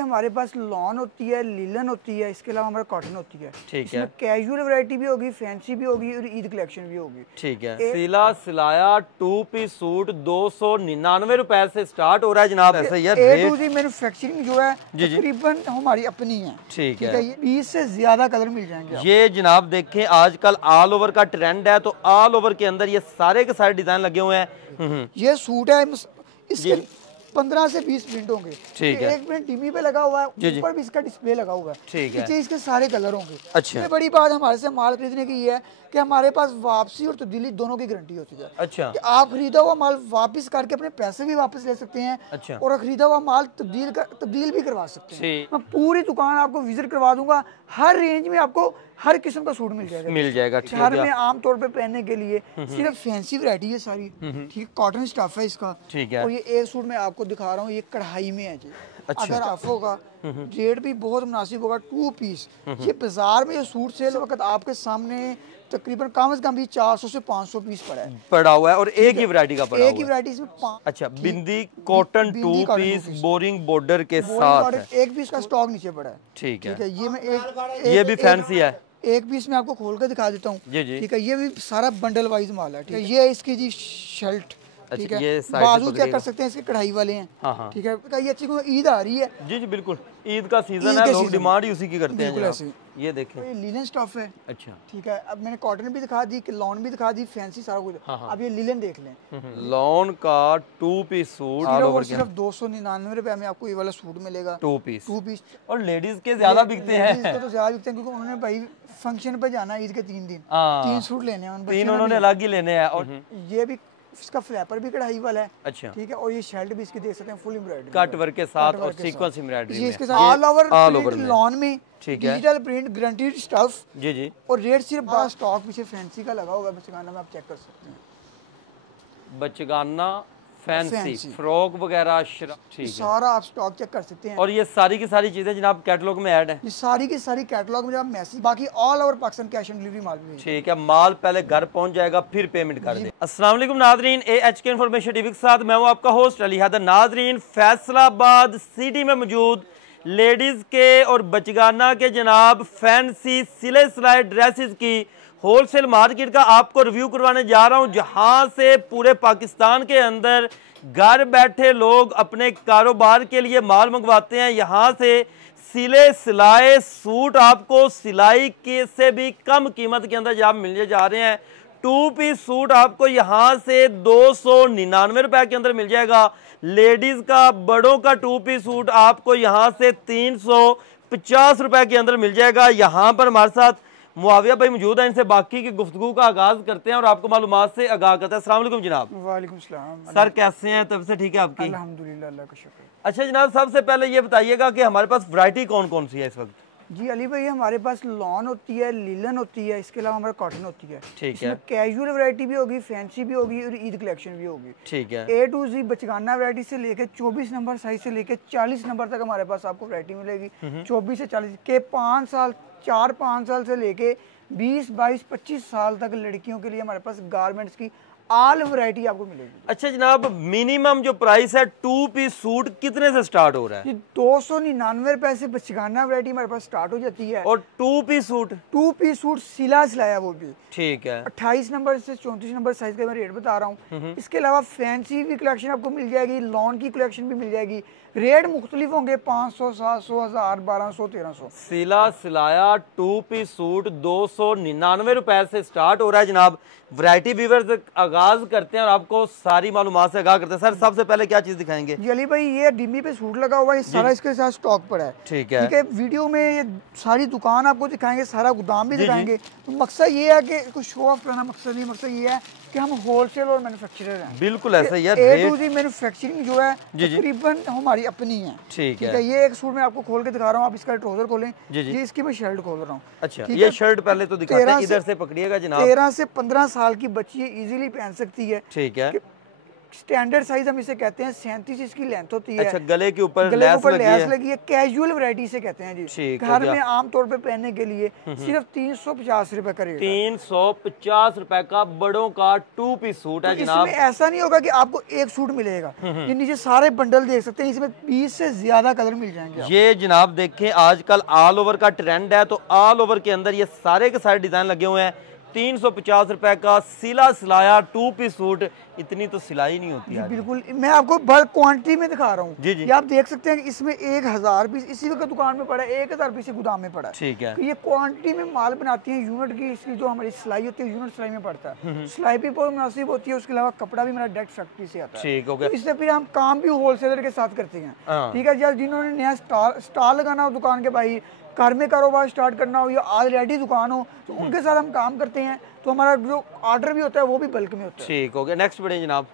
हमारे पास लॉन होती है, लीलन होती है, इसके अलावा हमारा कॉटन होती है। ठीक है। कैजुअल वैरायटी भी होगी, फैंसी भी होगी और ईद कलेक्शन भी होगी। ठीक है। सिला सिलाया 2 पीस सूट 299 रुपए से स्टार्ट हो रहा है जनाब। ऐसा ही है रेट। मैन्युफैक्चरिंग जो है तकरीबन हमारी अपनी है। ठीक है। 20 से ज्यादा कलर मिल जाएंगे। ये जनाब देखें आजकल ऑल ओवर का ट्रेंड है, तो ऑल ओवर के अंदर ये सारे के सारे डिजाइन लगे हुए हैं। ये सूट है, इसके 15 से 20 प्रिंट होंगे। ठीक है। एक प्रिंट टीवी पे लगा हुआ है, ऊपर भी इसका डिस्प्ले लगा हुआ है। ठीक है। नीचे इसके सारे कलर होंगे। अच्छा। बड़ी बात हमारे से माल खरीदने की ये है कि हमारे पास वापसी और तब्दीली दोनों की गारंटी होती है। अच्छा। कि आप खरीदा हुआ माल वापस करके अपने पैसे भी वापस ले सकते हैं। अच्छा। और खरीदा हुआ माल तब्दील भी करवा सकते हैं। मैं पूरी दुकान आपको विजिट करवा दूंगा। हर रेंज में आपको हर किस्म का सूट मिल जाएगा। शहर में आम तौर पे पहनने के लिए सिर्फ फैंसी वैरायटी है सारी। ठीक है, कॉटन स्टफ है इसका। ठीक है। और ये एक सूट मैं आपको दिखा रहा हूँ, ये कढ़ाई में है जी। अच्छा। अगर आप होगा रेट भी बहुत मुनासिब होगा। 2 पीस ये बाजार में ये सूट सेल वक्त आपके सामने तकरीबन कम से कम भी 400 से 500 पीस पड़ा हुआ है और एक ही वैरायटी का पड़ा हुआ है। एक ही वैरायटी इसमें। अच्छा, बिंदी कॉटन 2 पीस बोरिंग बॉर्डर के साथ है। एक पीस का स्टॉक नीचे पड़ा है। ठीक है। ये मैं ये भी फैंसी है। एक पीस में आपको खोल कर दिखा देता हूँ। ठीक है, ये भी सारा बंडल वाइज माल है। ठीक है, ये इसकी जी शर्ट। ठीक है, बाजू चेक कर सकते हैं, इसके कढ़ाई वाले हैं। हाँ। ठीक है, ये अच्छी ईद आ रही है। जी बिल्कुल, ईद का सीजन है, लोग डिमांड ही उसी की करते हैं। ये देखें, ये लीलन स्टफ है। अच्छा। ठीक है, अब मैंने कॉटन भी दिखा दी, लॉन भी दिखा दी, फैंसी सारा कुछ। अब ये लीलन देख लें। लॉन का 2 पीस सूट सिर्फ 299 रुपए में आपको ये वाला सूट मिलेगा। 2 पीस। और लेडीज के ज्यादा बिकते हैं। तो ज्यादा बिकते हैं क्योंकि उन्होंने भाई फंक्शन पे जाना है ईद के 3 दिन। 3 सूट लेने हैं, 3 उन्होंने अलग ही लेने हैं। और ये भी इसका फ्लैपर भी कढ़ाई वाला है। अच्छा। ठीक है, और ये शर्ट भी इसकी देख सकते हैं फुल एम्ब्रॉयडरी कट वर्क के साथ और सीक्वेंस एम्ब्रॉयडरी में। इसके साथ ऑल ओवर लॉन में। ठीक है। Digital print guaranteed stuff. जी। और रेट सिर्फ स्टॉक पीछे फैंसी का लगा हुआ है, बचगाना में आप चेक कर सकते हैं। बचगाना फैंसी फ्रॉक वगैरह। ठीक है, सारा आप स्टॉक चेक कर सकते हैं। और ये सारी की सारी चीजें जनाब कैटलॉग में ऐड है। ये सारी की सारी कैटलॉग में मैसेज, बाकी all over Pakistan cash on delivery माल भी। ठीक है, माल पहले घर पहुंच जाएगा फिर पेमेंट कर दे। अस्सलाम वालेकुम नाजरीन, AHK इन्फॉर्मेशन टीवी के साथ मैं हूं आपका होस्ट अली हैदर। नाजरीन, फैसलाबाद सिटी में मौजूद लेडीज के और बचगाना के जनाब फैंसी सिले सिलाए ड्रेसेस की होलसेल मार्केट का आपको रिव्यू करवाने जा रहा हूं, जहां से पूरे पाकिस्तान के अंदर घर बैठे लोग अपने कारोबार के लिए माल मंगवाते हैं। यहां से सिले सिलाए सूट आपको सिलाई के से भी कम कीमत के अंदर जब मिलने जा रहे हैं। 2 पीस सूट आपको यहां से 299 रुपए के अंदर मिल जाएगा। लेडीज का बड़ों का 2 पीस सूट आपको यहां से 350 रुपए के अंदर मिल जाएगा। यहां पर हमारे साथ मुआविया भाई मौजूद है, इनसे बाकी की गुफ्तगू का आगाज करते हैं और आपको मालूमात से आगाह करते हैं। अस्सलाम वालेकुम जनाब। वालेकुम सलाम। सर कैसे हैं? तब से ठीक है आपकी? अल्हम्दुलिल्लाह, अल्लाह का शुक्र। अच्छा जनाब, सबसे पहले ये बताइएगा कि हमारे पास वैरायटी कौन कौन सी है इस वक्त? जी अली भाई, हमारे पास लॉन होती है, लीलन होती है, इसके अलावा हमारा कॉटन होती है। ठीक है। कैजुअल वैरायटी भी होगी, फैंसी भी होगी और ईद कलेक्शन भी होगी। ठीक है। A to Z बचगाना वैरायटी से लेके 24 नंबर साइज से लेके 40 नंबर तक हमारे पास आपको वैरायटी मिलेगी। 24 से 40 के 5 साल 4-5 साल से लेके 20, 22, 25 साल तक लड़कियों के लिए हमारे पास गारमेंट्स की ऑल वैरायटी आपको मिलेगी। अच्छा जनाब, मिनिमम जो प्राइस है 2 पीस सूट कितने से स्टार्ट हो रहा है? 299 रुपए से बचगाना वैरायटी हमारे पास स्टार्ट हो जाती है। और 2 पीस सूट सिला सिलाया वो भी। ठीक है। 28 नंबर से 34 नंबर साइज का मैं रेट बता रहा हूँ। इसके अलावा फैंसी भी कलेक्शन आपको मिल जाएगी, लॉन की कलेक्शन भी मिल जाएगी। रेट मुख्तलिफ होंगे, 500, 700, 1000, 1200, 1300। सिला सिलाया 2 पीस सूट 299 रुपए से स्टार्ट हो रहा है जनाब। वैरायटी व्यूअर्स आगाज करते हैं और आपको सारी मालूमात से आगाह करते हैं। सर सबसे पहले क्या चीज दिखाएंगे? जी अली भाई, ये डिम्मी पे सूट लगा हुआ है, सारा इसके साथ स्टॉक पड़ा है। ठीक है। वीडियो में ये सारी दुकान आपको दिखाएंगे, सारा गोदाम भी दिखाएंगे। तो मकसद ये है कि कुछ शो ऑफ करना मकसद नहीं, मकसद ये है कि हम होलसेल और मैन्युफैक्चरर हैं। बिल्कुल ऐसा ही है। A to Z मैन्युफैक्चरिंग जो है तकरीबन हमारी अपनी है। ठीक है। ये एक सूट मैं आपको खोल के दिखा रहा हूँ, आप इसका ट्राउजर खोलें। जी। इसकी मैं शर्ट खोल रहा हूँ। अच्छा, ये शर्ट पहले तो दिखाते हैं, इधर से पकड़िएगा जनाब। 13 से 15 साल की बच्ची इजीली पहन सकती है। ठीक है। स्टैंडर्ड साइज हम इसे कहते हैं, 37 इसकी लेंथ होती है। अच्छा, गले के ऊपर लेस लगी है, कैजुअल वैरायटी से कहते हैं जी। ठीक, घर में आमतौर पे पहनने के लिए सिर्फ 350 रुपए का रेट, 350 रुपए का बड़ों का 2 पीस सूट है जनाब। इसमें ऐसा नहीं होगा कि आपको एक सूट मिलेगा, ये नीचे सारे बंडल देख सकते हैं, इसमें 20 से ज्यादा कलर मिल जाएंगे। ये जनाब देखें, आजकल ऑल ओवर का ट्रेंड है, तो ऑल ओवर के अंदर ये सारे के सारे डिजाइन लगे हुए हैं। 350 रुपए का सिला सिलाया 2 पीस सूट, इतनी तो सिलाई नहीं होती है। बिल्कुल, मैं आपको बल्क क्वांटिटी में दिखा रहा हूँ जी जी। ये आप देख सकते हैं कि इसमें 1000 पीस इसी वक्त दुकान में पड़ा है, 1000 पीस गोदाम में पड़ा है। ठीक है, तो ये क्वांटिटी में माल बनाती है, यूनिट की इसकी जो हमारी सिलाई होती है यूनिट सिलाई में पड़ता है, सिलाई भी बहुत मुनासिब होती है, उसके अलावा कपड़ा भी मेरा डायरेक्ट फैक्ट्री से आता है। ठीक हो गया। तो इससे फिर हम काम भी होलसेलर के साथ करते हैं। ठीक है, जब जिन्होंने नया स्टॉल लगाना हो दुकान के, भाई घर में कारोबार स्टार्ट करना हो या ऑलरेडी दुकान हो, तो उनके साथ हम काम करते हैं, तो हमारा जो ऑर्डर भी होता है वो भी बल्क में होता है। ठीक हो गया। नेक्स्ट बढ़े जनाब,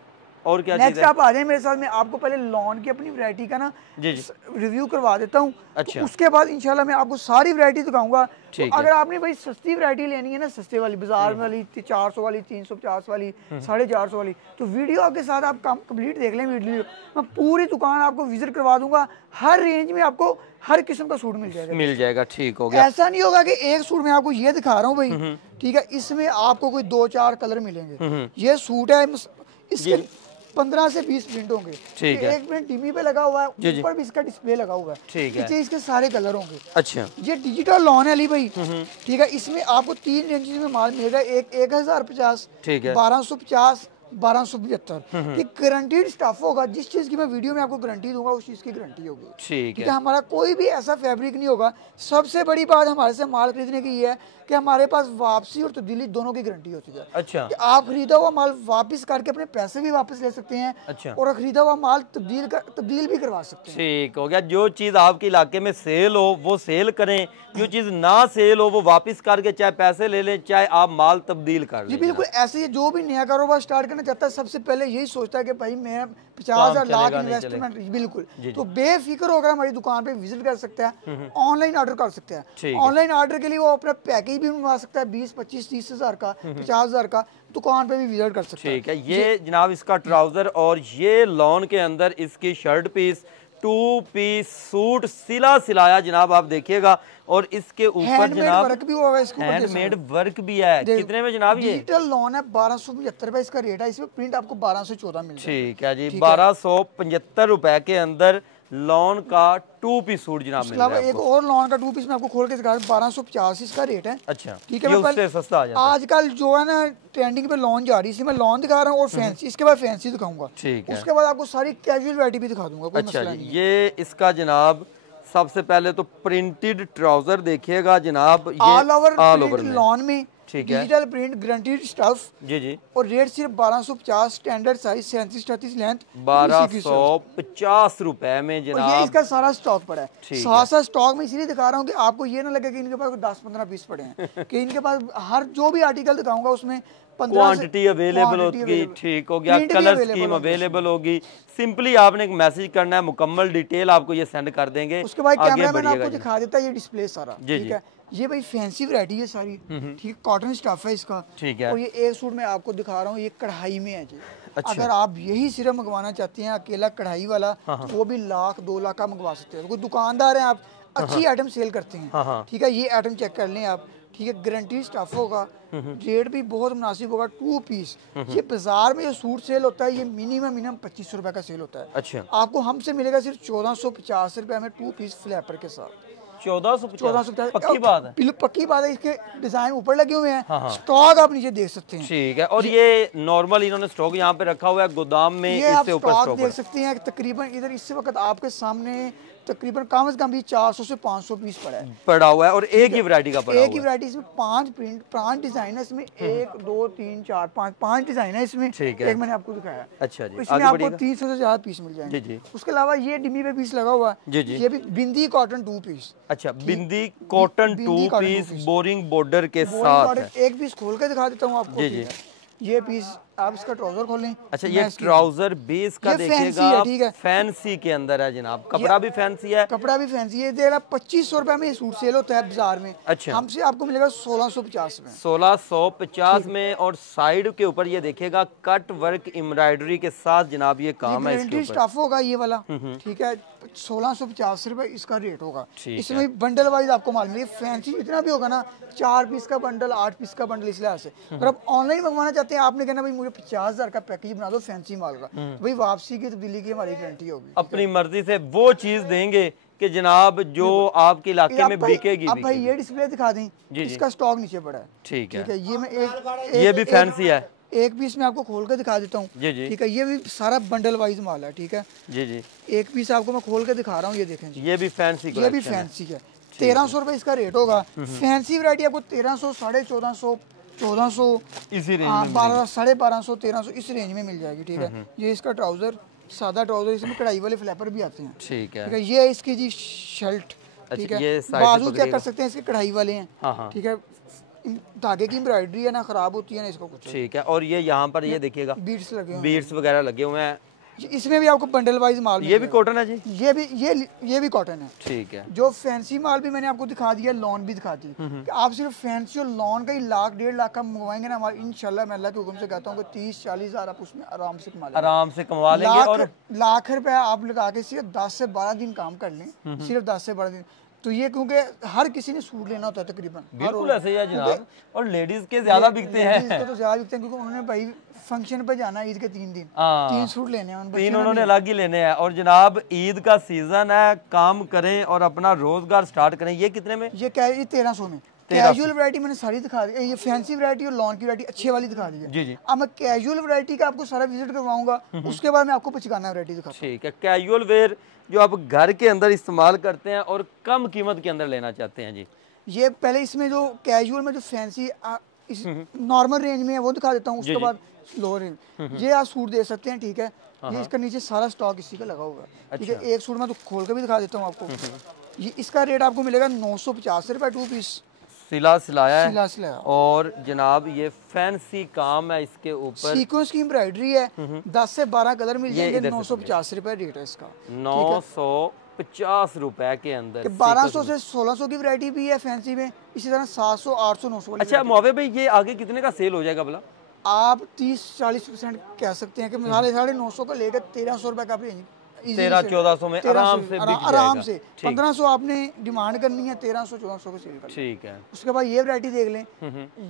और क्या नेक्स्ट आप आ जाए मेरे साथ, मैं आपको पहले लॉन की अपनी वैरायटी का ना जी जी रिव्यू करवा देता हूँ। अच्छा। तो उसके बाद इंशाल्लाह मैं आपको सारी वैरायटी दिखाऊंगा। तो ठीक है। अगर आपने भाई सस्ती वैरायटी लेनी है ना, सस्ते वाली बाजार वाली 400 वाली, 350 वाली, 450 वाली, तो वीडियो आपके साथ आप काम कंप्लीट देख लें। वीडियो मैं पूरी दुकान आपको विजिट करवा दूंगा, हर रेंज में आपको हर किस्म का सूट मिल जाएगा। ठीक हो गया। ऐसा नहीं होगा कि एक सूट में आपको ये दिखा रहा हूँ भाई, ठीक है, इसमें आपको कोई 2-4 कलर मिलेंगे। ये सूट है, इसके 15 से 20 प्रिंट होंगे। ठीक है। एक प्रिंट टीवी पे लगा हुआ है, ऊपर भी इसका डिस्प्ले लगा हुआ है। ठीक है। इसके सारे कलर होंगे। अच्छा, ये डिजिटल लॉन है अली भाई, ठीक है, इसमें आपको 3 रेंज में माल मिलेगा। एक 1050, ठीक है, 1250, 1275। ये गारंटीड स्टफ होगा, जिस चीज की मैं वीडियो में आपको गारंटी दूंगा उस चीज की गारंटी होगी। ठीक है। हमारा कोई भी ऐसा फैब्रिक नहीं होगा। सबसे बड़ी बात हमारे से माल खरीदने की ये है कि हमारे पास वापसी और तब्दीली दोनों की गारंटी होती है। अच्छा, कि आप खरीदा हुआ माल वापस करके अपने पैसे भी वापस ले सकते हैं। अच्छा। और खरीदा हुआ माल तब्दील भी करवा सकते हैं। ठीक हो गया। जो चीज आपके इलाके में सेल हो वो सेल करें, जो चीज ना सेल हो वो वापस करके चाहे पैसे ले लें, चाहे आप माल तब्दील कर लें। जी बिल्कुल, ऐसे ही जो भी नया कारोबार स्टार्ट करना चाहता है सबसे पहले यही सोचता है कि भाई मैं 50,000 लाख इन्वेस्टमेंट, बिल्कुल, तो बेफिक्र होकर हमारी दुकान पे विजिट कर सकता है, ऑनलाइन ऑर्डर कर सकता है। ऑनलाइन ऑर्डर के लिए वो अपना पैकेज भी मंगवा सकता है, 20, 25, 30 हज़ार का, 50 हज़ार का, दुकान पे भी विजिट कर सकते हैं। ठीक है। ये जनाब इसका ट्राउजर और ये लॉन के अंदर इसकी शर्ट पीस 2 पीस सूट सिला सिलाया जनाब, आप देखिएगा। और इसके ऊपर जनाब वर्क भी हुआ है, इसके ऊपर हैंडमेड वर्क भी है। कितने में जनाब ये? डिजिटल लॉन है, 1275 रुपए इसका रेट है, इसमें प्रिंट आपको 12 से 14 मिल जाएगा। ठीक है जी, 1275 रुपए के अंदर लॉन का 2 पीस सूट जनाब मिल रहा है। एक और लॉन का 2 पीस मैं आपको खोल के दिखा रहा हूं, 1250 इसका रेट है। अच्छा, ठीक है। ये उससे सस्ता आ जाता है। आजकल जो है ना ट्रेंडिंग पे लॉन जा रही है, मैं लॉन दिखा रहा हूँ और फैंसी, इसके बाद फैंसी दिखाऊंगा। ठीक है। उसके बाद आपको सारी कैजुअल वैरायटी भी दिखा दूंगा। अच्छा जी, ये इसका जनाब सबसे पहले तो प्रिंटेड ट्राउजर देखिएगा जनाब, ऑल ओवर लॉन में ठीक है, डिजिटल प्रिंट गारंटीड स्टफ जी जी। और रेट सिर्फ 1250, स्टैंडर्ड साइज 37-38 लेंथ, 1250 रुपए में जनाब। ये इसका सारा स्टॉक पड़ा है। सारा स्टॉक में इसलिए दिखा रहा हूँ कि आपको ये ना लगे कि इनके पास 10-15 पीस पड़े हैं कि इनके पास हर जो भी आर्टिकल दिखाऊंगा उसमें क्वांटिटी अवेलेबल होगी। ठीक हो गया। कलर स्कीम अवेलेबल होगी। सिंपली आपने एक मैसेज करना है, मुकम्मल डिटेल आपको ये सेंड कर देंगे। उसके बाद कैमरामैन आपको दिखा देता है ये डिस्प्ले सारा। ठीक है, ये भाई फैंसी वैरायटी है सारी, ठीक, कॉटन स्टफ है इसका। ठीक है। और ये एक सूट मैं आपको दिखा रहा हूँ, ये कढ़ाई में है जी। अच्छा। अगर आप यही सिर्फ मंगवाना चाहते हैं अकेला कढ़ाई वाला, तो वो भी 1,00,000-2 लाख का मंगवा सकते हैं। कोई दुकानदार है, आप अच्छी आइटम सेल करते हैं, ठीक है, ये आइटम चेक कर लें आप। ठीक है, गारंटी स्टफ होगा, रेट भी बहुत मुनासिब होगा। 2 पीस, ये बाजार में जो सूट सेल होता है ये मिनिमम 2500 रुपए का सेल होता है। अच्छा, आपको हमसे मिलेगा सिर्फ 1450 रुपए में 2 पीस फ्लैपर के साथ। 1450 पक्की बात है? पक्की बात है। इसके डिजाइन ऊपर लगे हुए हैं, स्टॉक आप नीचे देख सकते हैं। ठीक है। और ये नॉर्मल इन्होंने स्टॉक यहाँ पे रखा हुआ है गोदाम में, इससे ऊपर स्टॉक देख सकते हैं। तकरीबन इधर इस वक्त आपके सामने तकरीबन कम से कम भी 400 से 500 पीस पड़ा हुआ है और एक ही वैरायटी का पड़ा हुआ है। एक ही वैरायटी, इसमें 5 प्रिंट 5 डिजाइन है इसमें, 1 2 3 4 5 डिजाइन है इसमें। ठीक है, एक मैंने आपको दिखाया। अच्छा जी, इसमें आपको 300 से ज्यादा पीस मिल जाएंगे। जी जी। उसके अलावा ये डिमी पे पीस लगा हुआ है, ये भी बिंदी कॉटन 2 पीस। अच्छा, बिंदी कॉटन 2 पीस बोरिंग बॉर्डर के साथ है। एक पीस खोल के दिखा देता हूँ आपको। जी जी। ये पीस आप इसका ट्राउजर खोलें। अच्छा, ये ट्राउजर भी इसका देखिएगा, ठीक है, फैंसी के अंदर है जनाब, कपड़ा भी फैंसी है, कपड़ा भी फैंसी है। देख 2500 रुपए में ये सूट सेल होता है बाजार में। अच्छा, हमसे आपको मिलेगा 1650 में, 1650 में। और साइड के ऊपर ये देखिएगा कट वर्क एम्ब्रॉयडरी के साथ जनाब ये काम है इसके ऊपर, स्टफ होगा ये वाला, ठीक है। 1650 रुपए इसका रेट होगा। ठीक इसमें बंडल वाइज आपको मालूम है फैंसी जितना भी होगा ना, 4 पीस का बंडल, 8 पीस का बंडल, इस लिहाज से। अगर आप ऑनलाइन मंगवाना चाहते हैं, आपने कहना भाई मुझे 50,000 का पैकेज बना दो फैंसी माल का, भाई वापसी की तब्दीली की हमारी गारंटी होगी। अपनी मर्जी से वो चीज देंगे कि जनाब जो आपके इलाके में बिकेगी। अब भाई ये डिस्प्ले दिखा दें, इसका स्टॉक नीचे पड़ा है, ठीक है। ये मैं ये भी फैंसी है, एक पीस में आपको खोल के दिखा देता हूँ, ठीक है। ये भी सारा बंडल वाइज माल है, ठीक है जी जी। एक पीस आपको मैं खोल के दिखा रहा हूँ, ये देखें, ये भी फैंसी, ये भी फैंसी है। 1300 रुपए इसका रेट होगा। फैंसी वैरायटी आपको 1300, 1450, 1400, इसी रेंज में, 1200, 1250, 1300 इस रेंज में मिल जाएगी, ठीक है। ये इसका ट्राउजर, सादा ट्राउजर, इसमें कढ़ाई वाले फ्लैपर भी आते हैं, ठीक है। ये इसकी जी शर्ट, ठीक है। बाजू चेक कर सकते हैं, इसके कढ़ाई वाले हैं, ठीक है। धागे की एम्ब्रॉयडरी है ना, खराब होती है ना इसको कुछ, ठीक है। और ये यहाँ पर ये देखिएगा बीट्स लगे हुए, बीट्स वगैरह लगे हुए हैं। इसमें भी आपको बंडल वाइज माल, ये भी कॉटन है जी, ये भी कॉटन है, ठीक है। जो फैंसी माल भी मैंने आपको दिखा दिया, लॉन भी दिखा दी। आप सिर्फ फैंसी और लॉन का ही 1,00,000 1.5 लाख का मंगवाएंगे ना हमारे, इंशाल्लाह मैं अल्लाह के हुक्म से कहता हूँ कि 30-40 हज़ार आप उसमें आराम से कमा लेंगे। और लाख रुपए आप लगा के सिर्फ 10 से 12 दिन काम कर लें, सिर्फ 10 से 12 दिन, तो ये क्योंकि हर किसी ने सूट लेना होता है तकरीबन, बिल्कुल ऐसे ही है जनाब। और लेडीज के ज्यादा बिकते हैं, तो ज्यादा बिकते हैं, क्योंकि उन्होंने भाई फंक्शन पे जाना है ईद के 3 दिन, 3 सूट लेने हैं, 3 उन्होंने अलग ही लेने हैं। और जनाब ईद का सीजन है, काम करें और अपना रोजगार स्टार्ट करें। ये कितने में? ये 1300 में। कैजुअल वैरायटी मैंने सारी दिखा दी, ये फैंसी वैरायटी और लॉन की वैरायटी अच्छे वाली दिखा दी है। जी जी। अब मैं कैजुअल वैरायटी का आपको सारा विजिट करवाऊंगा, उसके बाद मैं आपको पचकाना वैरायटी दिखाऊंगा। ठीक है। कैजुअल वेयर जो आप घर के अंदर इस्तेमाल करते हैं और कम कीमत के अंदर लेना चाहते हैं जी, ये पहले इसमें जो कैजुअल में जो फैंसी नॉर्मल रेंज में है वो दिखा देता हूँ, उसके बाद लोअर रेंज। ये आप सूट दे सकते हैं, ठीक है। ये इसका नीचे सारा स्टॉक इसी का लगा हुआ है, ठीक है। एक सूट मैं तो खोल के भी दिखा देता हूँ आपको। ये इसका रेट आपको मिलेगा 950 रुपए 2 पीस, सिलाया है। सिलाया। और जनाब ये फैंसी काम है, इसके ऊपर सीक्वेंस की एम्ब्रॉयडरी है, 10 से 12 कलर मिल जाएंगे। 950 रुपए रेट है इसका, 950 रुपए के अंदर। 1200 से 1600 की वैरायटी भी है फैंसी में, इसी तरह 700, 800, 900 वाली। अच्छा मोवे भाई, ये आगे कितने का सेल हो जाएगा भला? आप 30-40% कह सकते हैं कि 950 का लेकर 1300 रुपए का 1300-1400 में आराम से बिक आराम से 1500 आपने डिमांड करनी है, 1300-1400 को सेल कर, ठीक है। उसके बाद ये वैरायटी देख लें,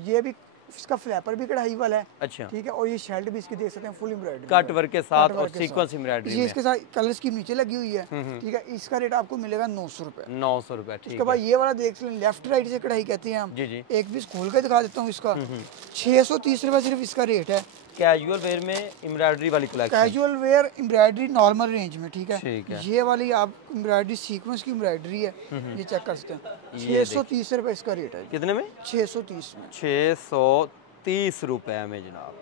ये भी इसका फ्लैपर भी कढ़ाई वाला है, अच्छा, ठीक है। और ये शर्ट भी इसकी देख सकते हैं फुल एम्ब्रॉयडरी, कट वर्क के साथ और सीक्वेंस एम्ब्रॉयडरी, ये इसके साथ कलर स्कीम नीचे लगी हुई है, ठीक है। इसका रेट आपको मिलेगा 900 रुपए, 900 रुपए, ठीक है। उसके बाद ये वाला देख लें, लेफ्ट राइट से कढ़ाई कहते हैं हम, जी जी। एक पीस खोल के दिखा देता हूँ इसका, 630 रुपए सिर्फ इसका रेट है। कैजुअल वेयर में एम्ब्रॉयडरी वाली collection, casual wear embroidery normal range में, ठीक है। ठीक है। ये वाली आप एम्ब्रॉयडरी सीक्वेंस की एम्ब्रॉयडरी है, ये चेक कर सकते हैं। 630 रुपए इसका रेट है। कितने में? 630 में, 630 रुपए में जनाब।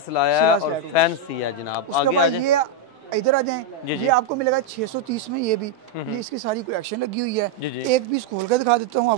सिलाया और फैंसी है जनाब। आगे आ जाए, ये इधर आ जाएं, ये आपको मिलेगा 630 में। ये भी ये इसकी सारी कलेक्शन लगी हुई है। एक पीस खोल कर दिखा देता हूँ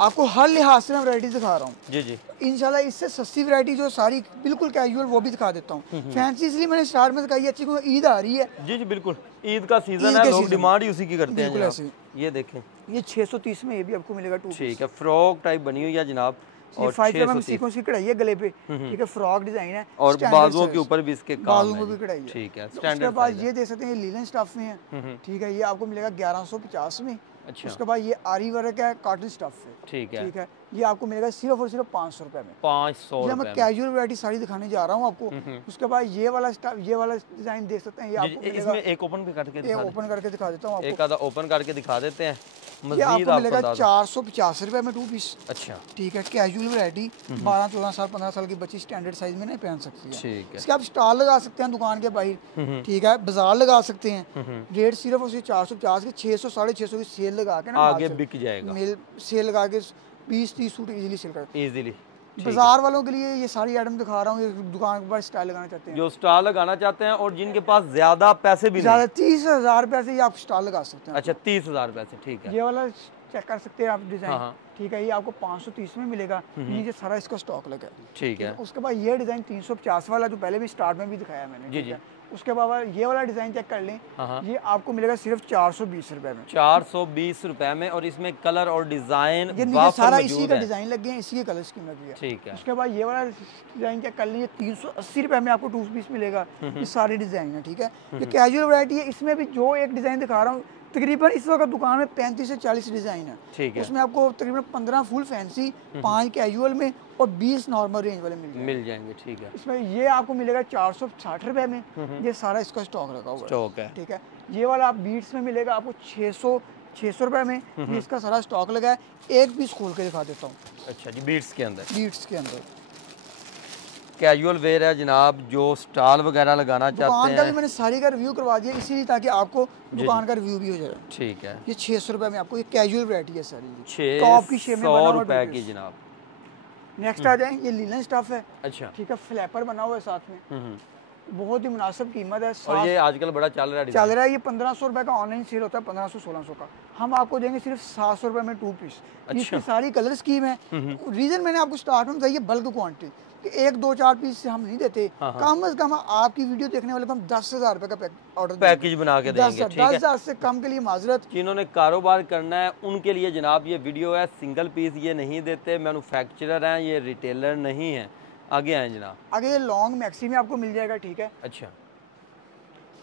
आपको हर लिहाज से मैं वैरायटी दिखा रहा हूँ, जी जी। इंशाल्लाह इससे सस्ती वैरायटी जो सारी बिल्कुल कैजुअल वो भी दिखा देता हूँ। फैंसी इसलिए मैंने स्टार्ट में दिखाई अच्छी, क्योंकि ईद आ रही है। जी जी बिल्कुल, ईद का सीजन है, लोग डिमांड ही उसी की करते हैं ऐसे। ये देखें, ये 630 में ये भी आपको मिलेगा 2 ठीक है। फ्रॉक टाइप बनी हुई है जनाब, और 5 सीक्वेंस की कढ़ाई है गले पे, ठीक है। फ्रॉक डिजाइन है और बाजुओं के ऊपर भी इसके बाजुओं में भी कढ़ाई है, ठीक है। उसके बाद ये देख सकते हैं, ये लीलन स्टफ में है, ठीक है। ये आपको मिलेगा 1150 में। अच्छा। उसके बाद ये आरी वर्क है, कॉटन स्टफ है, ठीक है, ठीक है। ये आपको मिलेगा सिर्फ और सिर्फ 500 रुपए में, 500 रुपए। मैं कैजुअल वैरायटी साड़ी दिखाने जा रहा हूँ आपको। उसके बाद ये वाला स्टफ, ये वाला डिजाइन देख सकते हैं, ये आपको इसमें एक ओपन करके दिखा देता हूँ आपको, एक आधा ओपन करके दिखा देते हैं। ये आपको मिलेगा 450 रुपए में 2 पीस, अच्छा, ठीक है। कैजुअल वैरायटी 12-14 साल 15 साल की बच्ची स्टैंडर्ड साइज में नहीं पहन सकती है, ठीक है। इसके आप स्टॉल लगा सकते हैं दुकान के बाहर, ठीक है। बाजार लगा सकते हैं। रेट सिर्फ और सिर्फ 450 के 600 650 की सेल लगा के ना आगे बिक जाएगा। मेल सेल लगा के 20-30 सूट इजीली सेल करते इजीली। बाजार वालों के लिए ये सारी आइटम दिखा रहा हूँ, ये दुकान के पास स्टॉल लगाना चाहते हैं, जो स्टॉल लगाना चाहते हैं और जिनके पास ज्यादा पैसे भी ज़्यादा 30,000 रुपए से ये आप स्टॉल लगा सकते हैं। अच्छा, 30,000 रुपए से, ठीक है। ये वाला चेक कर सकते हैं आप डिजाइन। हाँ। ठीक है, ये आपको 530 में मिलेगा, नीचे सारा इसका स्टॉक लगा है। ठीक है। उसके बाद ये डिजाइन 350 वाला जो पहले भी स्टार्ट में भी दिखाया मैंने, जी, ठीक है। उसके बाद ये वाला डिजाइन चेक कर लें, हाँ। ये आपको मिलेगा सिर्फ 420 रुपए में। 420 रुपए में, और इसमें कलर और डिजाइन ये नीचे वाफर सारा मौजूद इसी का है। डिजाइन लगे हैं, इसी के कलर स्कीम लगी है। ठीक है। उसके बाद ये वाला डिजाइन चेक कर लीजिए, 380 रुपए में आपको 2 पीस मिलेगा। ये सारी डिजाइन है, ठीक है। ये कैजुअल वैरायटी है, इसमें भी जो एक डिजाइन दिखा रहा हूँ, तकरीबन इस वक्त दुकान में 35 से 40 डिजाइन है। ठीक है। उसमें आपको तकरीबन 15 फुल फैंसी, 5 कैजुअल में और 20 नॉर्मल रेंज वाले मिल जाएंगे। ठीक है। इसमें ये आपको मिलेगा 460 रुपए में। ये सारा इसका स्टॉक रखा हुआ है, स्टॉक है। ठीक है। ये वाला आप बीट्स में मिलेगा आपको 600 रुपए में। ये इसका सारा स्टॉक लगा है। एक पीस खोल के दिखा देता हूँ। अच्छा जी, बीट्स के अंदर, बीट्स के अंदर कैजुअल वेयर है जनाब, जो स्टॉल वगैरह लगाना चाहते दुकान का भी हैं। मैंने सारी का रिव्यू करवा दिया, इसीलिए ताकि आपको दुकान का रिव्यू भी हो जाए। ठीक है। ये 600 रुपए में आपको ये कैजुअल वैरायटी है सारी, 600 रुपए की जनाब। नेक्स्ट आ जाए, ये लीलन स्टफ है। अच्छा। ठीक है, फ्लैपर बना हुआ है साथ में, बहुत ही मुनासिब कीमत है। और ये आजकल बड़ा चल रहा है, चल रहा है। ये 1500 रुपए का ऑनलाइन सेल होता है, 1500-1600 का। हम आपको देंगे सिर्फ 700 रुपए में 2 पीस। इसकी सारी कलर स्कीम है। रीजन मैंने आपको स्टार्ट में बताइए, बल्क क्वांटिटी, कि 1, 2, 4 पीस से हम नहीं देते। कम से कम आपकी वीडियो देखने वाले को हम 10,000 रुपए का ऑर्डर पैकेज बना के देंगे। 10,000 से कम के लिए माजरत। जिन्होंने कारोबार करना है उनके लिए जनाब ये वीडियो है। सिंगल पीस ये नहीं देते, मैन्युफैक्चरर हैं, ये रिटेलर नहीं है। आगे आए जनाब। आगे ये लॉन्ग मैक्सी में आपको मिल जाएगा, ठीक है। अच्छा,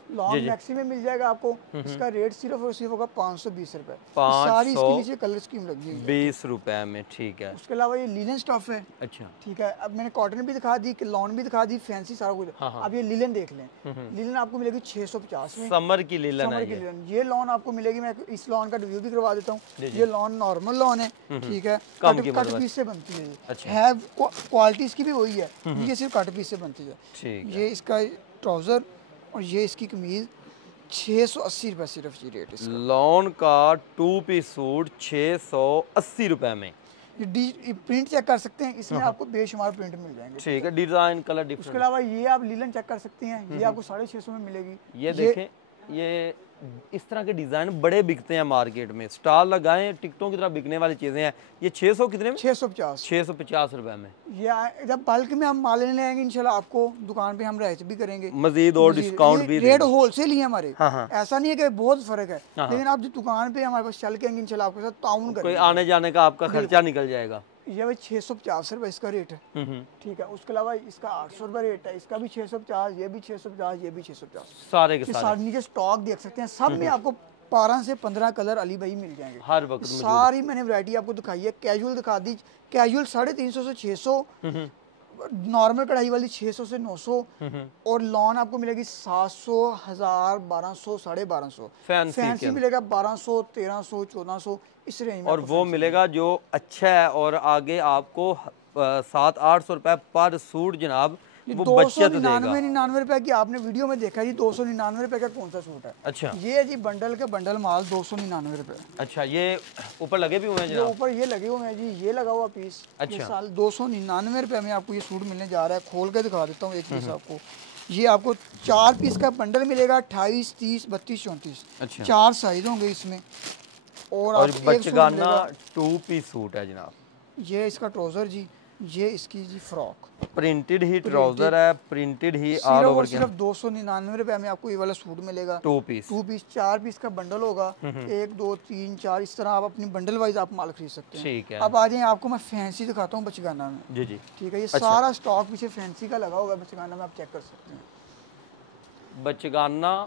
लॉन्ग मैक्सी में मिल जाएगा आपको। इसका रेट सिर्फ और सिर्फ होगा 520 रुपए। 520 सारी इसके नीचे कलर स्कीम लगी है 20 रुपए में। ठीक है। उसके अलावा ये लीलन स्टफ है। अच्छा। ठीक है, अब मैंने कॉटन भी दिखा दी, लॉन भी दिखा दी, फैंसी सारा कुछ। अब ये लीलन देख लें। लीलन आपको मिलेगी 650 में। समर की लीलन समर है की लीलन। ये लॉन आपको मिलेगी, मैं इस लॉन का रिव्यू भी करवा देता हूँ। ये लॉन नॉर्मल लॉन है, ठीक है। कट पीस से बनती है। अच्छा। है क्वालिटी इसकी भी वही है, ये सिर्फ कट पीस से बनती है। ठीक है। ये इसका ट्राउजर और ये इसकी कमीज 680 रुपए सिर्फ ये रेट इसका। लॉन का 2 पीस सूट 680 रुपए में। ये प्रिंट चेक कर सकते हैं, इसमें आपको बेशुमार प्रिंट मिल जाएंगे। ठीक है, डिजाइन कलर उसके डिफरेंट। अलावा ये आप लीलन चेक कर सकते हैं, ये आपको 650 में मिलेगी। ये देखें, ये इस तरह के डिजाइन बड़े बिकते हैं मार्केट में। स्टॉल लगाएं, टिकटों की तरह बिकने वाली चीजें हैं। ये 600 कितने में? 650। 650 रुपए में। ये जब बल्क में हम माल लेने आएंगे इंशाल्लाह आपको दुकान पे हम रियायत भी करेंगे, मजीद और डिस्काउंट भी रेट होलसेल ही है हमारे। हाँ। ऐसा नहीं है कि बहुत फर्क है, लेकिन आप जो दुकान पे हमारे पास चल के आएंगे इंशाल्लाह आपके साथ ताउन कोई करेंगे। आने जाने का आपका खर्चा निकल जाएगा। ये भाई 650 रुपए इसका रेट है, ठीक है। उसके अलावा इसका 800 रुपए रेट है, इसका भी 650, ये भी 650, ये भी 650। सारे के सारे सारे नीचे स्टॉक देख सकते हैं, सब में आपको 12 से 15 कलर अली भाई मिल जाएंगे हर वक्त। सारी मैंने वैरायटी आपको दिखाई है। कैजुअल दिखा दी, कैजुअल 350 से 600, नॉर्मल कढ़ाई वाली 600 से 900, और लॉन आपको मिलेगी 700, 1000, 1200, 1250। फैंसी मिलेगा 1200, 1300, 1400 इस रेंज में। और वो मिलेगा जो अच्छा है, और आगे आपको 700-800 रुपए पर सूट जनाब वो बचत देगा। 299 रुपए की आपने वीडियो में देखा जी, 299 रुपए का कौन सा सूट है? अच्छा, ये जी बंडल के बंडल माल 299 रुपए। अच्छा, ये ऊपर लगे भी हुए हैं ये जनाब? ऊपर ये लगे हुए हैं जी, ये लगा हुआ पीस। अच्छा। साल 299 रुपए में आपको ये सूट मिलने जा रहा है। खोल के दिखा देता हूँ एक पीस आपको। ये आपको 4 पीस का बंडल मिलेगा, 28, 30, 32, 34। अच्छा। 4 साइज होंगे इसमें। और बचगाना 2 पीस सूट है जनाब। ये इसका ट्राउजर जी, ये इसकी जी फ्रॉक प्रिंटेड ही ट्राउजर है, प्रिंटेड ही ऑल ओवर के। सिर्फ 299 रुपए में आपको ये वाला सूट मिलेगा। 2 पीस 4 पीस का बंडल होगा। 1, 2, 3, 4 इस तरह आप अपनी बंडल वाइज आप माल खरीद सकते हैं। ठीक है। अब आ जाए आपको मैं फैंसी दिखाता हूँ बचगाना में। जी जी, ठीक है। ये सारा स्टॉक पीछे फैंसी का लगा होगा बचगाना में, आप चेक कर सकते हैं। बचगाना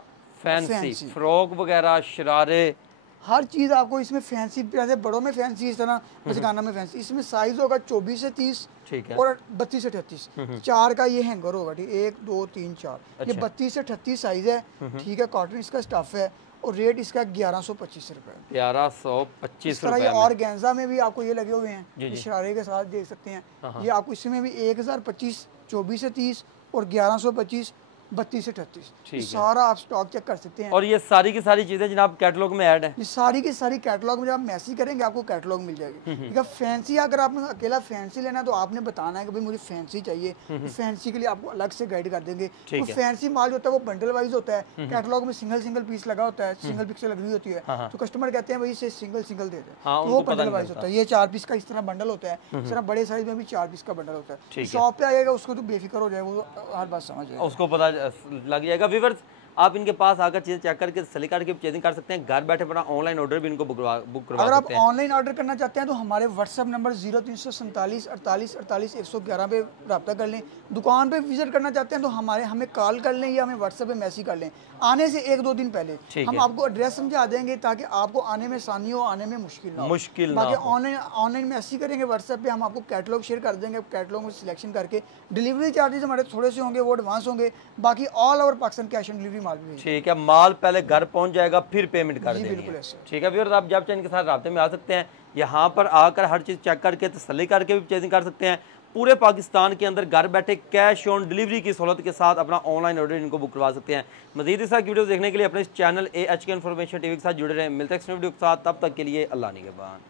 फैंसी फ्रॉक वगैरह, शरारे, हर चीज़ आपको इसमें फैंसी, जैसे बड़ों में फैंसी इस तरह बचगाना में फैंसी। इसमें साइज होगा 24 से 30, ठीक है, और 32 से 38। 4 का ये हैंगर होगा, ठीक, 1, 2, 3, 4। ये 32 से 38 साइज है, ठीक है। कॉटन इसका स्टफ है, और रेट इसका 1125 रुपए। 1125 रुपए। और गेंजा में भी आपको ये लगे हुए हैं, शरारे के साथ देख सकते हैं। ये आपको इसमें भी 1025, 24 से 30, और 1125, 32 से 38। ठीक है। सारा आप स्टॉक चेक कर सकते हैं। और ये सारी की सारी चीजें जनाब कैटलॉग में ऐड है। ये सारी की सारी कैटलॉग में जब आप मैसेज करेंगे आपको कैटलॉग मिल जाएगी। ठीक है, फैंसी अगर आपने अकेला फैंसी लेना है तो आपने बताना है कि भाई मुझे फैंसी चाहिए, तो फैंसी के लिए आपको अलग से गाइड कर देंगे। तो फैंसी माल जो होता है वो बंडल वाइज होता है, कैटलॉग में सिंगल सिंगल पीस लगा होता है, सिंगल पिक्चर लगी हुई होती है, तो कस्टमर कहते हैं भाई इसे सिंगल सिंगल दे दे, तो वो बंडल वाइज होता है। ये 4 पीस का इस तरह बंडल होता है, इस तरह बड़े साइज में भी 4 पीस का बंडल होता है। शॉप पे आएगा उसको तो बेफिक्र हो जाए, वो हर बात समझ जाएगा, उसको पता लग जाएगा। व्यूअर्स, आप इनके पास आकर चीजें चेक करके तसल्ली करके चेजिंग कर सकते हैं। घर बैठे अपना ऑनलाइन ऑर्डर भी इनको बुक करवा अगर आप सकते हैं। ऑनलाइन ऑर्डर करना चाहते हैं तो हमारे व्हाट्सएप नंबर 0347 48 48 111 पे रब्ता कर लें। दुकान पे विजिट करना चाहते हैं तो हमें कॉल कर लें या हमें व्हाट्सएप पे मैसेज कर लें आने से 1-2 दिन पहले। हम आपको एड्रेस समझा देंगे ताकि आपको आने में आसानी हो, आने में मुश्किल ना हो। बाकी ऑनलाइन मैसेज करेंगे व्हाट्सएप पे, हम आपको कैटलॉग शेयर कर देंगे। कैटलॉग में सिलेक्शन करके डिलीवरी चार्जेस हमारे थोड़े से होंगे, वो एडवांस होंगे। बाकी all over Pakistan cash on delivery माल भी। ठीक है, माल पहले घर पहुंच जाएगा फिर पेमेंट कर देंगे। बिल्कुल ऐसे। ठीक है व्यूअर्स, आप जब चाहें इनके साथ राब्ते में आ सकते हैं। यहाँ पर आकर हर चीज़ चेक करके तसल्ली करके भी चेजिंग कर सकते हैं। पूरे पाकिस्तान के अंदर घर बैठे कैश ऑन डिलीवरी की सहूलत के साथ अपना ऑनलाइन ऑर्डर इनको बुक करवा सकते हैं। मजीद इस तरह की वीडियो देखने के लिए अपने इस चैनल AHK इन्फॉर्मेशन टीवी के साथ जुड़े रहें। मिलते हैं नेक्स्ट वीडियो के साथ, तब तक के लिए अल्लाह निगहबान।